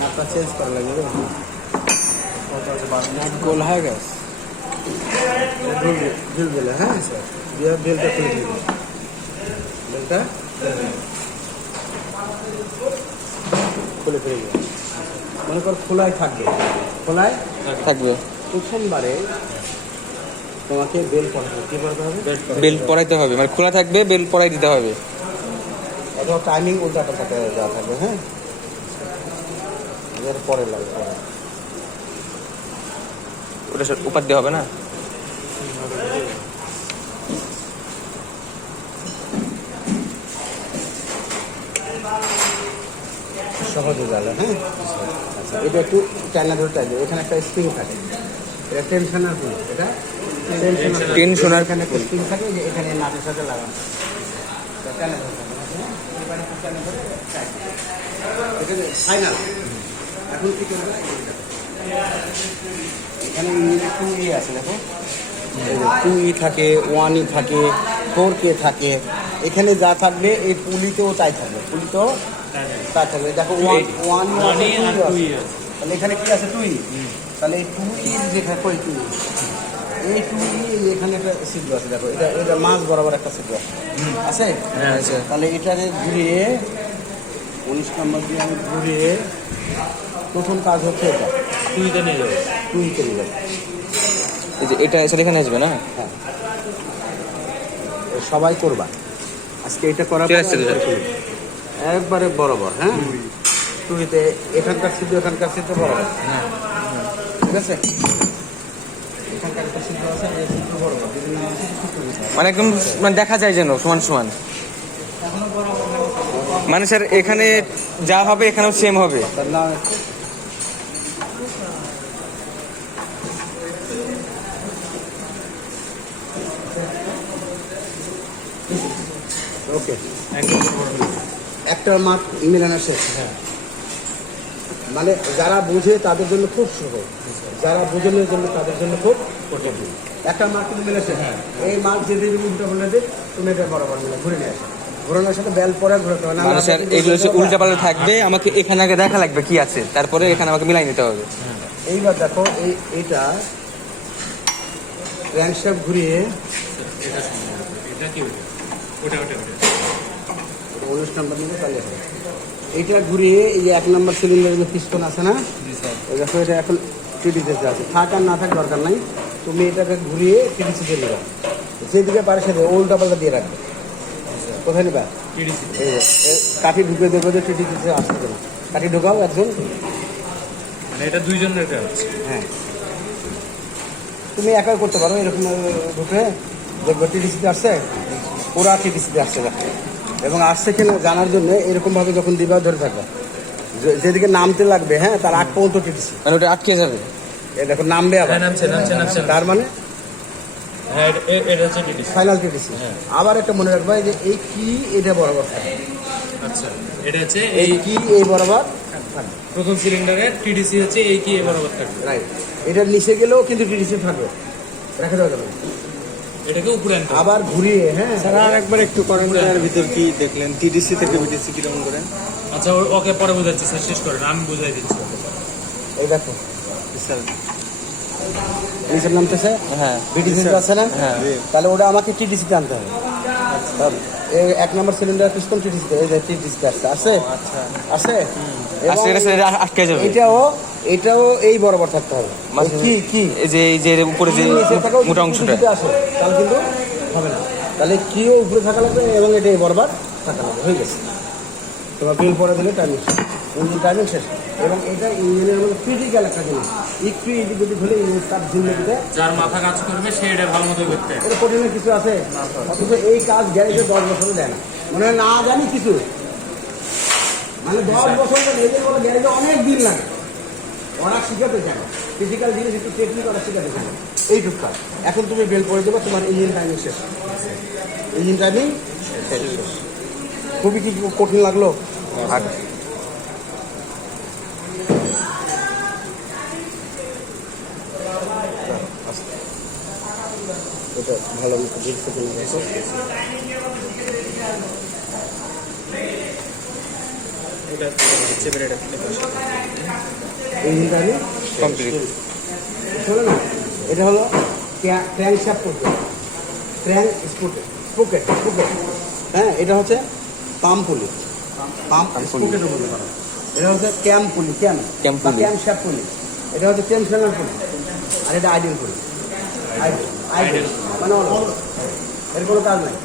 नापटा change कर लेंगे। गोल है गैस बिल बिल है सर, ये बिलটা খুলে দিই, বিলটা খুলে ফেলে দিই। মনে কর খোলাই থাকবে, প্রথমবারে তোমাকে বেল পড়াতে হবে। কি পড়াতে হবে? বেল পরাইতে হবে, মানে খোলা থাকবে, বেল পরাই দিতে হবে। অথবা টাইমিং উল্টাটা থাকে, যা থাকবে। হ্যাঁ, এর পরে লাগবে, ওটা উপর দিয়ে হবে না? সহজে যাবে। হ্যাঁ, আচ্ছা, এটা একটু টাইনা ধরে টাইট, এখানে একটা স্প্রিং থাকে, এটা টেনশনার না, এটা টেনশনার। এখানে একটা স্প্রিং থাকে, যে এখানে নাটের সাথে লাগানো, টাইনা ধরে থাকে। এবারে একটু টাইনা ধরে টাইট, এটা ফাইনাল। এখন কি করবে? এখানে একটু আছে, দেখো 2E থাকে, 1E থাকে, 4K থাকে। এখানে যা থাকবে এই পুলিতেও তাই থাকবে, পুলিতেও তাই থাকবে। দেখো 1E আর 2E আছে, তাহলে এখানে কি আছে? 2E। তাহলে এই 2E যেখানে কই 2E, এই 2E এখানে একটা ছিদ্র আছে, দেখো এটা মাঝ বরাবর একটা ছিদ্র আছে। হ্যাঁ আছে। তাহলে এটারে ঘুরিয়ে 19 নম্বর দিয়ে আমি ঘুরিয়ে, প্রথম কাজ হচ্ছে এটা 2E-তে নিয়ে যাবে, 2E-তে নিয়ে যাবে। এই যে এটা এসে এখানে আসবে না? হ্যাঁ, সবাই করবা আজকে। এটা করার পর একবারে বরাবর। হ্যাঁ, টুইতে এখানকার ছিদ্র, এখানকার ছিদ্র বরাবর। হ্যাঁ, ঠিক আছে। এখানকার একটা ছিদ্র আছে, এই ছিদ্র বরাবর, মানে একদম মানে দেখা যায় যেন সমান সমান। মানে স্যার এখানে যা হবে এখানেও সেম হবে? তার নাম ওকে, একটা মাপ মিলানো শেষ। হ্যাঁ, মানে যারা বুঝে তাদের জন্য খুব সহজ, যারা বুঝনের জন্য তাদের জন্য খুব কঠিন। একটা মার্ক তুমি মিলেছে, হ্যাঁ, এই মার্ক যে দিবি উল্টা বলে দে, তুমি এটা বরাবর মিলে ঘুরে নিয়ে আসো। ঘোরানোর সাথে বেল পরে ঘোরাতে হবে না। মানে স্যার এগুলো উল্টা পাল্টা থাকবে, আমাকে এখানে আগে দেখা লাগবে কি আছে, তারপরে এখানে আমাকে মিলাই নিতে হবে। এইবার দেখো এইটা ক্র্যাঙ্কশ্যাফট ঘুরিয়ে, এটা কি ওটা 19 নম্বর নিয়ে চালিয়ে হবে। এইটা ঘুরিয়ে এই যে 1 নম্বর সিলিন্ডারের যে পিস্টন আছে না, এই দেখো এটা এখন টিডিসিতে আছে, থাক আর না থাক দরকার নাই। তুমি এটাকে ঘুরিয়ে টিডিসিতে নিবা, যেদিকে পারে সেদিকে উল্টা পাল্টা দিয়ে রাখবে। কোথায় নিবা? এই কাঠি ঢুকে দেবো, যে টিডিসিতে আসতে দেবে। কাঠি ঢোকাও একজন, মানে এটা দুইজনের কাজ। হ্যাঁ, তুমি একাই করতে পারো। এরকম ঢুকে দেখবো টিডিসিতে আসছে, পুরা টিডিসিতে আসছে দেখো। এবং আসছে কিনা জানার জন্য এরকমভাবে যখন দিবা ধরে থাকবে, যেদিকে নামতে লাগবে, হ্যাঁ, তার আগ পর্যন্ত টিডিসি, মানে ওটা আটকে যাবে। এই দেখো নামবে আবার, নামছে। তার মানে হ্যাঁ, এটা হচ্ছে টিডিসি, ফাইনাল টিডিসি। আবার একটা মনে রাখবা, যে এই কি এটা বরাবর থাকে। আচ্ছা, এটা হচ্ছে এই কি এই বরাবর থাকবে। প্রথম সিলিন্ডারের টিডিসি হচ্ছে এই কি এই বরাবর থাকবে। রাইট, এটার নিচে গেলেও কিন্তু টিডিসি থাকবে, রেখে দেওয়া যাবে। এটাকে উপরে আনতে হবে। আবার ঘুরিয়ে, হ্যাঁ, স্যার আর একবার একটু করেন, এর ভিতর কি দেখলেন? টিডিসি থেকে বিটিসি কিরকম করেন? আচ্ছা, ওকে পরে বোঝাচ্ছি স্যার, শেষ করেন, আমি বুঝাই দিচ্ছি। এই দেখো স্যার নিচের নামতেছে, হ্যাঁ বিটিসিতে আছে না, হ্যাঁ। তাহলে ওটা আমাকে টিডিসিতে আনতে হবে। এই 1 নম্বর সিলিন্ডার পিস্টন টিডিসিতে, এই যে টিডিসিতে আসছে, আছে আছে। আজকে এটা স্যার আটকে যাবে। এটাও এই বরাবর থাকতে হবে। কি এই যে উপরে যে নিচে থাকাও মোটা অংশটা, টিডিসিতে আসে, তাহলে কিন্তু হবে না। তাহলে কিও উপরে থাকা লাগবে এবং এটা এই বরাবর থাকা লাগবে। হয়ে গেছে, তোমার বিল পরে দিলে টাইমিং শেষ, ইঞ্জিন টাইমিং শেষ। এবং এটা ইঞ্জিনের মধ্যে ক্রিটিক্যাল একটা জিনিস, একটু এদিকে হলে ইঞ্জিন স্টার্ট ঝুলে দিতে, যার মাথা কাজ করবে সে এটা ভালো মতো করতে। এটা কঠিনের কিছু আছে, অথচ এই কাজ গ্যারেজে 10 বছরে দেয় না, মনে হয় না জানি কিছু। মানে 10 বছর এদের বলে গ্যারেজে অনেক দিন লাগে, ওরা শিখাতে চায় না। ফিজিক্যাল জিনিস একটু টেকনিক ওরা শিখাতে চায় না, এইটুক কাজ। এখন তুমি বেল পরে দেবো, তোমার ইঞ্জিন টাইমিং শেষ, ইঞ্জিন টাইমিং শেষ। খুবই কি কঠিন লাগলো? এটা ভালো মতো বুঝতে পারলাম। ওটা চেপে এটা ইঞ্জিনটা আমি কমপ্লিট। শোনো না, এটা হলো ক্র্যাঙ্ক শ্যাফট করতে, ক্র্যাঙ্ক স্প্রকেট, হ্যাঁ, এটা হচ্ছে পাম্প পুলি, পাম্প স্প্রকেটের মধ্যে করা। এটা হচ্ছে ক্যাম্প পুলি, Cam pulley। ক্যাম্প শ্যাফট পুলি। এটা হচ্ছে টেনশনাল পুলি, আর এটা আইডিয়াল পুলি। আইডিয়াল মানে এর কোনো কাজ নাই।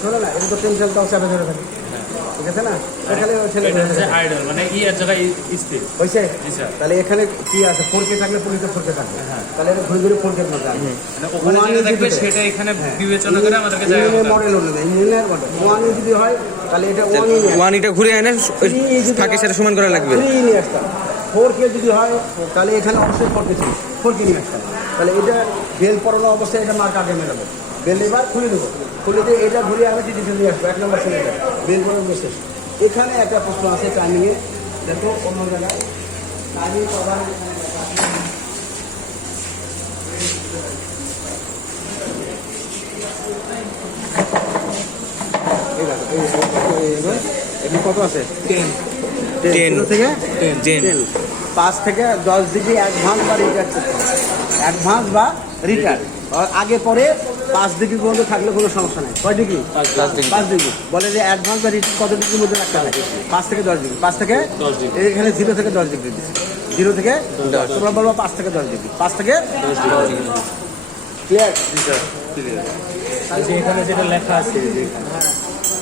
শোনো না, এটা তো টেনশনটাও চাপে ধরে থাকে, ঠিক আছে না? এখানে ছেলে আইডল মানে ই এর জায়গায় স্থির। হয়েছে। জি স্যার। তাহলে এখানে কি আছে, ফোরকে থাকলে পুলিতে ফোরকে থাকবে, তাহলে এটা ঘুরে ঘুরে ফোরকে মধ্যে আসবে। মানে ওখানে যেটা দেখবে সেটা এখানে বিবেচনা করে আমাদেরকে জায়গা ইঞ্জিনের মতো মডেল অনুযায়ী, ইঞ্জিনের মডেল ওয়ান যদি হয় তাহলে এটা ওয়ান ওয়ান এটা ঘুরে এনে থাকে সেটা সমান করা লাগবে। থ্রি নিয়ে আসতাম। ফোর কে যদি হয় তাহলে এখানে অবশ্যই ফোরকে ছিল, ফোর কে নিয়ে আসতাম। তাহলে এটা বেল পড়ানো অবস্থায় এটা মার্ক আগে মেলাবো, বেল এবার খুলে দেবো, খুলে দিয়ে এটা ঘুরিয়ে আমি টিটিসি নিয়ে আসবো, 1 নম্বর সিলিন্ডার বেল পড়ানো শেষ। এখানে একটা প্রশ্ন আছে টাইমিংয়ে, দেখো অন্য জায়গায় টাইমিং কভার এখানে কত আছে? 10 থেকে 10, 5 থেকে 10 ডিগ্রি অ্যাডভান্স বা রিটার্ন, অ্যাডভান্স বা রিটার্ন আগে পরে 5 ডিগ্রি পর্যন্ত থাকলে কোনো সমস্যা নেই। কয় ডিগ্রি? 5 ডিগ্রি। বলে যে অ্যাডভান্স বা রিটার্ন কত ডিগ্রির মধ্যে রাখতে হবে? 5 থেকে 10 ডিগ্রি। 5 থেকে 10 ডিগ্রি। এখানে 0 থেকে 10 ডিগ্রি দিচ্ছে, 0 থেকে 10, তোমরা বলবো 5 থেকে 10 ডিগ্রি, 5 থেকে 10 ডিগ্রি। ক্লিয়ার? যে এখানে যেটা লেখা আছে যে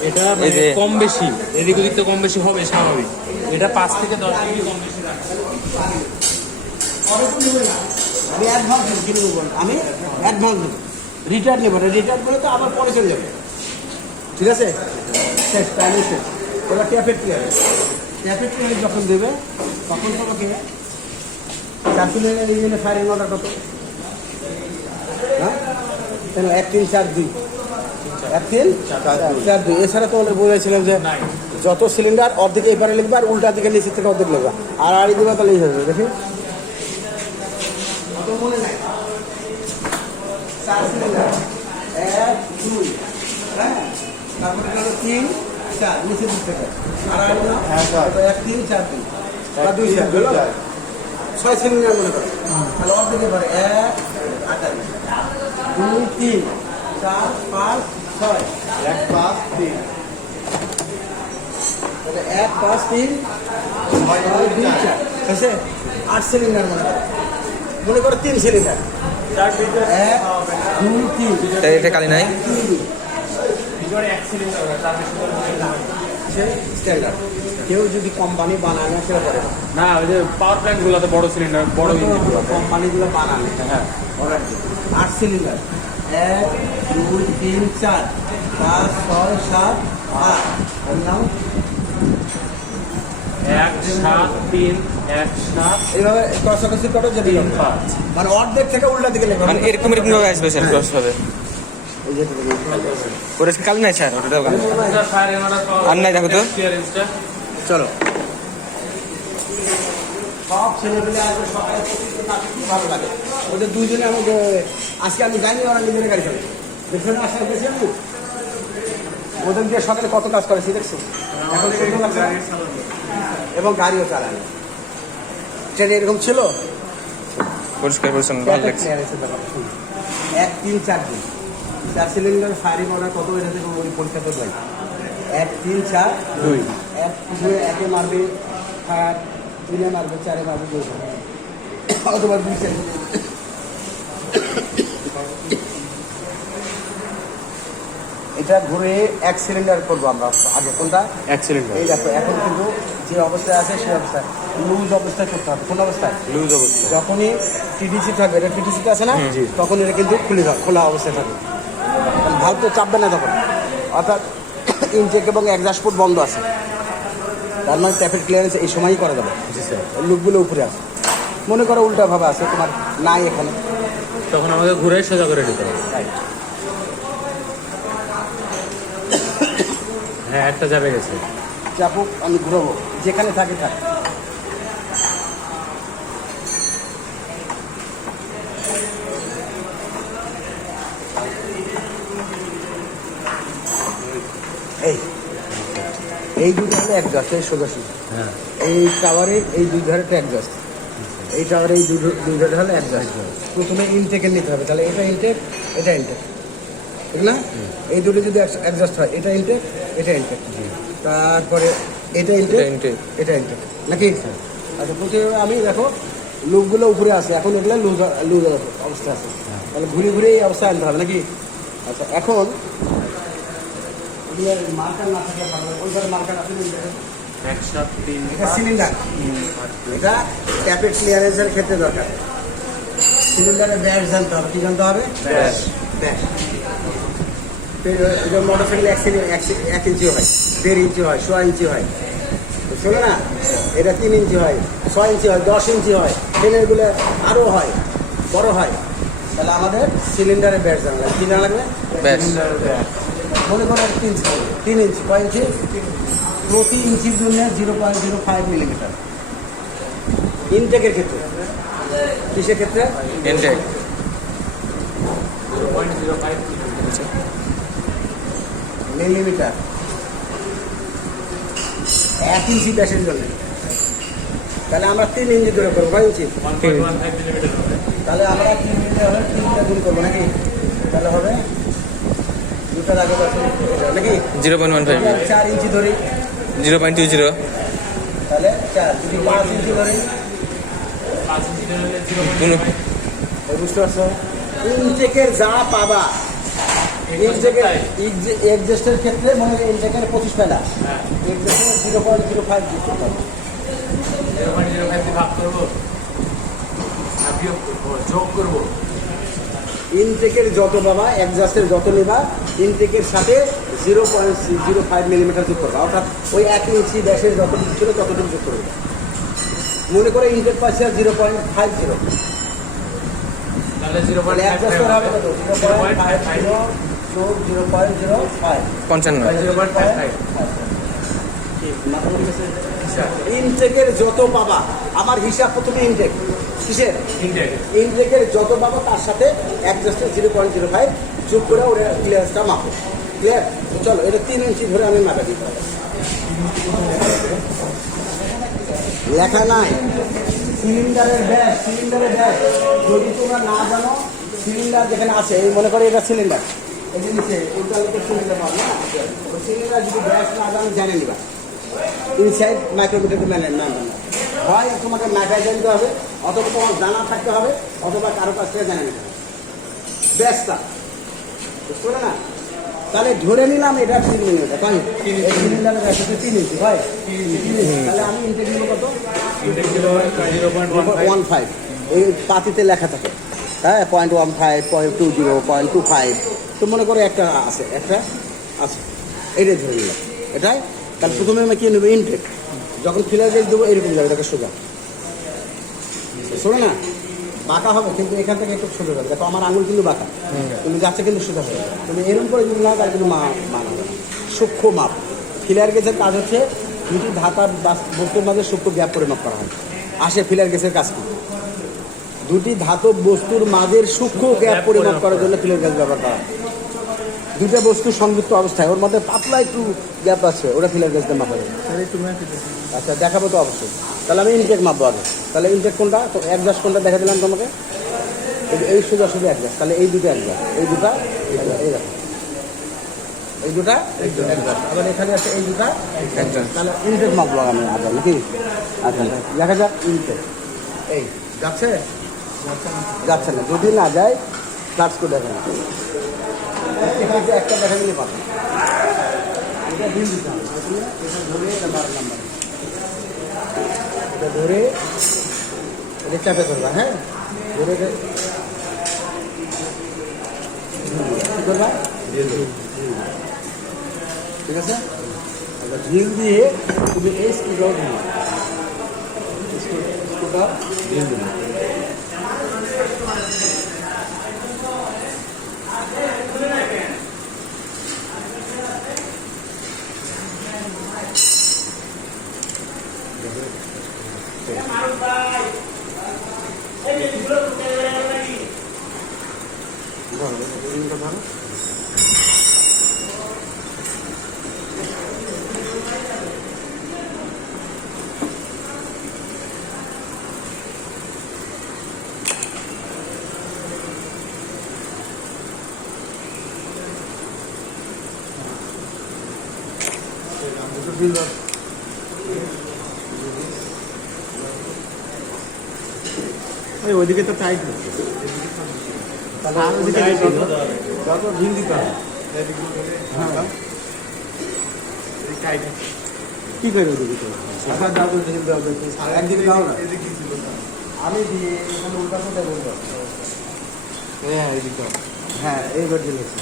এটা এই যে কম বেশি এদিক ওদিক তো কম বেশি হবে স্বাভাবিক। এটা 5 থেকে 10 ডিগ্রি কম বেশি রাখবে। আমি অ্যাডভান্স কিনে নেবো, আমি অ্যাডভান্স নেবো, রিটার্ন নেবো না, রিটার্ন করে তো আবার পরে চলে যাবে, ঠিক আছে? শেষ, টাইমে শেষ। এবার ট্যাপের ক্লিয়ার, ট্যাপের ক্লিয়ার যখন দেবে তখন তোমাকে 4 সিলিন্ডার ইঞ্জিনের ফায়ারিং অর্ডার কত? হ্যাঁ, কেন 1 3 4 2, 1 3 4 2, এছাড়া তো বলেছিলাম যে যত সিলিন্ডার অর্ধেক এপারে লিখবে আর উল্টা দিকে নিচের থেকে অর্ধেক লিখবে, আর আড়ি দেবে তাহলে হয়ে যাবে। দেখি অত মনে নাই, 4 সিলিন্ডার 1 2, হ্যাঁ, তারপরে হলো 3 4 নিচের দিক থেকে, আর আড়ি না 1 3 4 2 বা 2 4 6 সিলিন্ডার মনে করো, তাহলে অর্ধেক এপারে 1 28 2 3 4 5 6 1 5 3, 1 5 3 6 2 4 আছে 8 সিলিন্ডার মনে করো 3 সিলিন্ডার 1 2 3 তাই এটা কালি নাই। স্ট্যান্ডার্ড। কেউ যদি কোম্পানি বানায় না সেটা করে না ওই যে পাওয়ার প্ল্যান্ট গুলোতে বড় সিলিন্ডার বড় ইঞ্জিন। কোম্পানিগুলো বানালে হ্যাঁ 8 সিলিন্ডার 1 2 3 4 5 6 7 8, এর নাম 1 7 3 1 7 এইভাবে কষাকষি করো যদি 3 5 মানে অর্ধেক থেকে উল্টা দিকে লেখা মানে এরকম ভাবে আসবে স্যার, ক্রস হবে। এই যে ওটা কালি নাই স্যার, ওটাও কালি। ফায়ার এমারা আর নাই দেখো তো। ক্লিয়ারেন্সটা চলো সব ছেলেপেলে আসবে সকালে প্রতিদিন তাকে খুব ভালো লাগে। ওদের দুজনে আমাকে আজকে আমি জানি ওরা নিজের গাড়ি চালাবে, পেছনে আসার পেছনে আমি ওদের দিয়ে সকালে কত কাজ করেছি দেখছো, এখন সুন্দর লাগছে না? এবং গাড়িও চালায় না। ট্রেনে এরকম ছিল, পরিষ্কার পরিচ্ছন্ন ভালো লাগছে। 1 3 4 2 4 সিলিন্ডার ফায়ারিং অর্ডার কত এটা থেকে ওই পরীক্ষা তো যাই 1 3 4 2 1 2 1-এ মারবে ফায়ার, 2-এ মারবে, 4-এ মারবে 2 অথবা 2 4। এটা ঘুরে 1 সিলিন্ডার করবো আমরা আগে। কোনটা? 1 সিলিন্ডার এই দেখো এখন কিন্তু যে অবস্থায় আছে সেই অবস্থায় লুজ অবস্থায় করতে হবে। কোন অবস্থায়? লুজ অবস্থা। যখনই টিডিসি থাকবে, এটা টিডিসিতে আছে না, তখন এটা কিন্তু খোলা অবস্থায় থাকবে, ভাল্ব তো চাপবে না তখন, অর্থাৎ ইনটেক এবং এক্সস্ট বন্ধ আছে, তার মানে ট্যাপের ক্লিয়ারেন্স এই সময়ই করা যাবে। জি স্যার। লুকগুলো উপরে আছে, মনে করো উল্টাভাবে আছে, তোমার নাই এখানে, তখন আমাকে ঘুরে সোজা করে দিতে হবে। হ্যাঁ একটা যাবে গেছে। চাপুক, আমি ঘুরবো, যেখানে থাকে থাক। এই এই দুটো হলো একজস্ট, এই সোজাসুজি। হ্যাঁ এই টাওয়ারে এই দুই ধারেটা একজস্ট, এই টাওয়ারে এই দুই ধারে হলো একজস্ট। প্রথমে ইনটেকে নিতে হবে, তাহলে এটা ইনটেক, এটা ইনটেক, ঠিক না? এই দুটো যদি অ্যাডজাস্ট হয়, এটা ইনটেক, এটা ইনটেক, তারপরে এটা ইনটেক, এটা intake। এটা ইনটেক, নাকি? আচ্ছা, প্রথমে আমি দেখো লুপগুলো উপরে আছে, এখন এগুলো লুজ লুজ অবস্থা আছে, তাহলে ঘুরে ঘুরে এই অবস্থায় আনতে হবে, নাকি? আচ্ছা, এখন মার্কার না থাকলে ভালো, ওইখানে মার্কার আছে, একশো তিন এটা সিলিন্ডার, এটা ট্যাপের ক্লিয়ারেন্সের ক্ষেত্রে দরকার। সিলিন্ডারের ব্যাস জানতে হবে, কি জানতে হবে? ব্যাস। ব্যাস। এটা মোটরসাইকেল 1 ইঞ্চি হয়, 1.5 ইঞ্চি হয়, 100 ইঞ্চি হয়, শোনো না, এটা 3 ইঞ্চি হয়, 6 ইঞ্চি হয়, 10 ইঞ্চি হয়, ট্রেনেরগুলো আরও হয়, বড় হয়। তাহলে আমাদের সিলিন্ডারের ব্যাস জানা লাগবে, কি জানা লাগবে? ব্যাস। মনে করো 3 ইঞ্চি, কয় ইঞ্চি? প্রতি ইঞ্চির জন্য 0.05 মিলিমিটার। ইনটেকের ক্ষেত্রে, কিসের ক্ষেত্রে? ইনটেক। মিলিমিটার। 1 ইঞ্চি ব্যাসের জন্য, তাহলে আমরা 3 ইঞ্চি ধরে করবো, কয় ইঞ্চি? 1.15 মিলিমিটার হবে। তাহলে আমরা 3 মিলিমিটার হলে 3টা গুণ করবো, নাকি? তাহলে হবে দুটার আগে নাকি? 0.15, 4 ইঞ্চি ধরি, 0.20, তাহলে 4, যদি 5 ইঞ্চি ধরি, 5 ইঞ্চি হলে বুঝতে পারছো? ইনটেকের যা পাবা, ইনটেকের এক্সজেস্টের ক্ষেত্রে মনে হয় ইনটেকের 25 পেলা, এক্সজেস্টের 0.05 যুক্ত করতে হবে। 0.05 ভাগ করবো না বিয়োগ করবো, যোগ করবো? ইনটেকের যত পাবা, এক্সজেস্টের যত নেবা, ইনটেকের সাথে 0.05 মিলিমিটার যুক্ত করবা, অর্থাৎ ওই 1 ইঞ্চি ব্যাসের যতটুকু ছিল ততটুকু যুক্ত করবে। মনে করে ইনটেক পাচ্ছে 0.50, তাহলে তাহলে অ্যাডজাস্ট করা হবে কত? 0.50 যোগ 0.05, 55। ইনটেকের যত পাবা, আমার হিসাব প্রথমে ইনটেক, কিসের? ইনটেক। ইনটেকের যত পাবা তার সাথে অ্যাডজাস্টের 0.05 যোগ করে ওটা ক্লিয়ারেন্সটা মাপো। ক্লিয়ার? চলো, এটা 3 ইঞ্চি ধরে আমি মাপা দিই। লেখা নাই সিলিন্ডারের ব্যাস, সিলিন্ডারের ব্যাস যদি তোমরা না জানো, সিলিন্ডার যেখানে আছে, এই মনে করো এটা সিলিন্ডার, এই যে নিচে উল্টা লোকে সিলিন্ডার পাবো না, ওই সিলিন্ডার যদি ব্যাস না জানো জেনে নিবা, ইনসাইড মাইক্রোমিটারকে মেনে না, হয় তোমাকে মাথায় জানতে হবে, অথবা তোমার জানা থাকতে হবে, অথবা কারো কাছ থেকে জানে নিতে হবে ব্যাসটা, বুঝতে পারো না? তাহলে ধরে নিলাম এটা 3 মিলিমিটার, তাই সিলিন্ডারের ব্যাস হচ্ছে 3 ইঞ্চি, হয় 3 ইঞ্চি। তাহলে আমি ইনটেক নিব কত? ইনটেক ছিল 0.15। এই পাতিতে লেখা থাকে, হ্যাঁ, 0.15, 0.20, 0.25, তো মনে করো একটা আছে, এটাই ধরে নিলাম, এটাই। তাহলে প্রথমে আমি কি নেবো? ইনটেক। যখন ফিলার গেজ দেবো এরকম যাবে, দেখো সোজা, শোনো না, বাঁকা হবে কিন্তু এখান থেকে একটু সোজা যাবে, দেখো আমার আঙুল কিন্তু বাঁকা, কিন্তু যাচ্ছে কিন্তু সোজা হবে। তুমি এরকম করে যদি না, তার কিন্তু মান হবে না। সূক্ষ্ম মাপ, ফিলার গেজের কাজ হচ্ছে দুটি ধাতা বস্তুর মাঝে সূক্ষ্ম গ্যাপ পরিমাপ করা হয়। আসে ফিলার গেজের কাজ কি? দুটি ধাতব বস্তুর মাঝের সূক্ষ্ম গ্যাপ পরিমাপ করার জন্য ফিলার গেজ ব্যবহার করা হয়। দুটো বস্তু সংযুক্ত অবস্থায় ওর মধ্যে পাতলা একটু গ্যাপ আছে, ওটা ফিলার গেজ দিয়ে মাপা যাবে। আচ্ছা, দেখাবো তো অবশ্যই। তাহলে আমি ইনটেক মাপবো আগে। তাহলে ইনটেক কোনটা? তো অ্যাডজাস্ট কোনটা দেখা দিলাম তোমাকে, এই সোজা সোজা অ্যাডজাস্ট, তাহলে এই দুটো অ্যাডজাস্ট, এই দুটা, এই দেখো এই দুটা অ্যাডজাস্ট, আবার এখানে আছে এই দুটা অ্যাডজাস্ট। তাহলে ইনটেক মাপবো আমি আগে, নাকি? আচ্ছা, দেখা যাক ইনটেক। এই যাচ্ছে যাচ্ছে না, যদি না যায় টাচ করে দেখেন, একটা দেখা দিলে পাবেন, এটা বিল দিতে হবে, এটা ধরে এটা 12 নাম্বার, এটা ধরে এটা চাপে করবা, হ্যাঁ, ধরে কি করবা? ঠিক আছে, ঢিল দিয়ে তুমি এই স্ক্রুটাও দিবে, স্ক্রুটা ঢিল দিবে। ধরো এই ওইদিকে তো টাইট হচ্ছে আর ওইদিকে যত ঢিল দিতে হবে হ্যাঁ কি করে ওইদিকে তো একবার দাও তো ঢিল দাও দেখি একদিকে দাও না আমি দিয়ে এখানে উল্টা কোথায় বলবো হ্যাঁ এইদিকে হ্যাঁ এইবার ঢিল হচ্ছে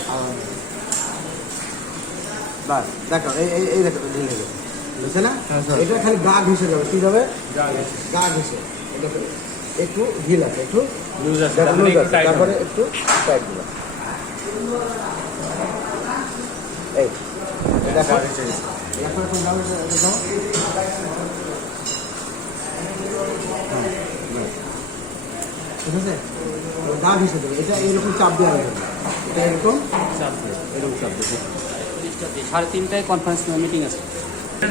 বাস দেখো এই এই এই দেখো ঢিল হয়ে গেছে বুঝছে না এটা খালি গা ঘেসে যাবে কি যাবে গা ঘেসে এটা একটু ঢিল আছে একটু লুজ আছে দেখো, লুজ আছে, তারপরে একটু টাইট দিলাম এই দেখো এখন এখন দাও এটা দাও ঠিক আছে গা ঘেসে দেবে এটা এরকম চাপ দেওয়া হবে এটা এরকম চাপ দেবে 3:30টায় কনফারেন্স মিটিং আছে।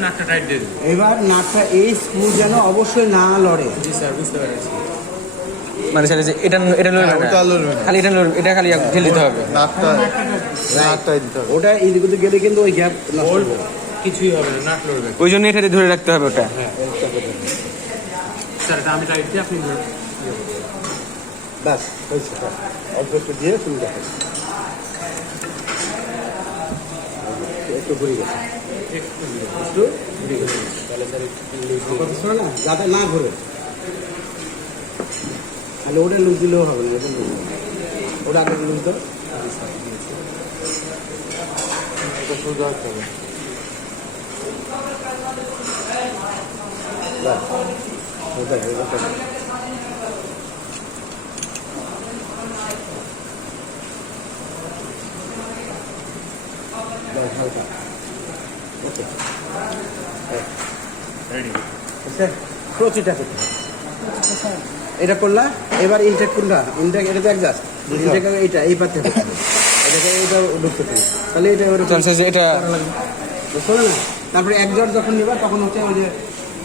নাকটা টাইট দিয়ে দিন। এবার নাকটা এই স্ক্রু যেন অবশ্যই না লড়ে জি স্যার বুঝতে পেরেছি। মানে সেটা যে এটা এটা লড়বে না খালি এটা লড়বে এটা খালি ঢিল দিতে হবে ওটা এইদিকে তো গেলে কিন্তু ওই গ্যাপ ওর কিছুই হবে না, নাক লড়বে। ওই জন্য এটা ধরে রাখতে হবে ওটা স্যার এটা আমি টাইট দিয়ে আপনি ধরুন। ব্যাস হয়েছে ব্যাস। অল্প একটু দিয়ে তুমি দেখো একটু ঘুরে গেছে একটু ঘুরে গেছে কথা শোনো না যাতে না ঘুরে তাহলে ওটা লুজ দিলেও হবে না এখন লুজ ওটা আগে লুজ দাও এটা সোজা হতে হবে ব্যাস ওটাই ওটাই হালকা ওকে রেডি। প্রতিটা করতে হবে এটা করলা এবার ইনটেক কোনটা ইনটেক এটা তো অ্যাডজাস্ট ইনটেক এইটা এই পাতে এটাকে এটা ঢুকতে হবে তাহলে এটা ওর চান্সেস এটা বুঝছো না তারপরে একজন যখন নিবা তখন হচ্ছে ওই যে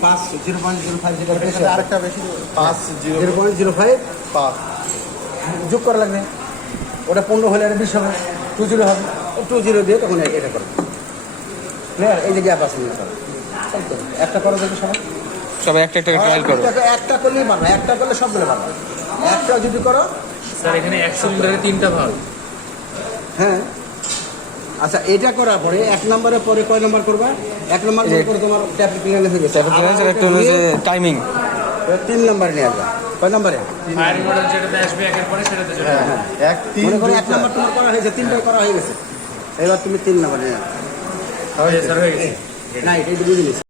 5 0.05 যেটা বেশি আরেকটা বেশি 0.05 যোগ করা লাগবে ওটা 15 হলে এটা 20 হবে 20 হবে 20 দিয়ে তখন এটা করো ক্লিয়ার এই যে গ্যাপ আছে না একটা করো দেখো সবাই সবাই একটা একটা ট্রায়াল করো একটা করলেই পারবে একটা করলে সবগুলো পারবে একটা যদি করো স্যার এখানে এক সিলিন্ডারে 3টা ভাগ। হ্যাঁ আচ্ছা এটা করার পরে 1 নম্বরের পরে কয় নম্বর করবা 1 নম্বর করে তোমার ট্যাপ ক্লিয়ার হয়ে গেছে একটা হলো যে টাইমিং 3 নম্বর নিয়ে আসবা কয় নম্বরে ফায়ার মডেল যেটাতে আসবে একের পরে সেটাতে চলে যাবে। মনে করো 1 নম্বর তোমার করা হয়েছে 3টা করা হয়ে গেছে এবার তুমি 3 নম্বরে নিয়ে আসবে স্যার হয়ে গেছে। না এটা বুঝে নিচ্ছি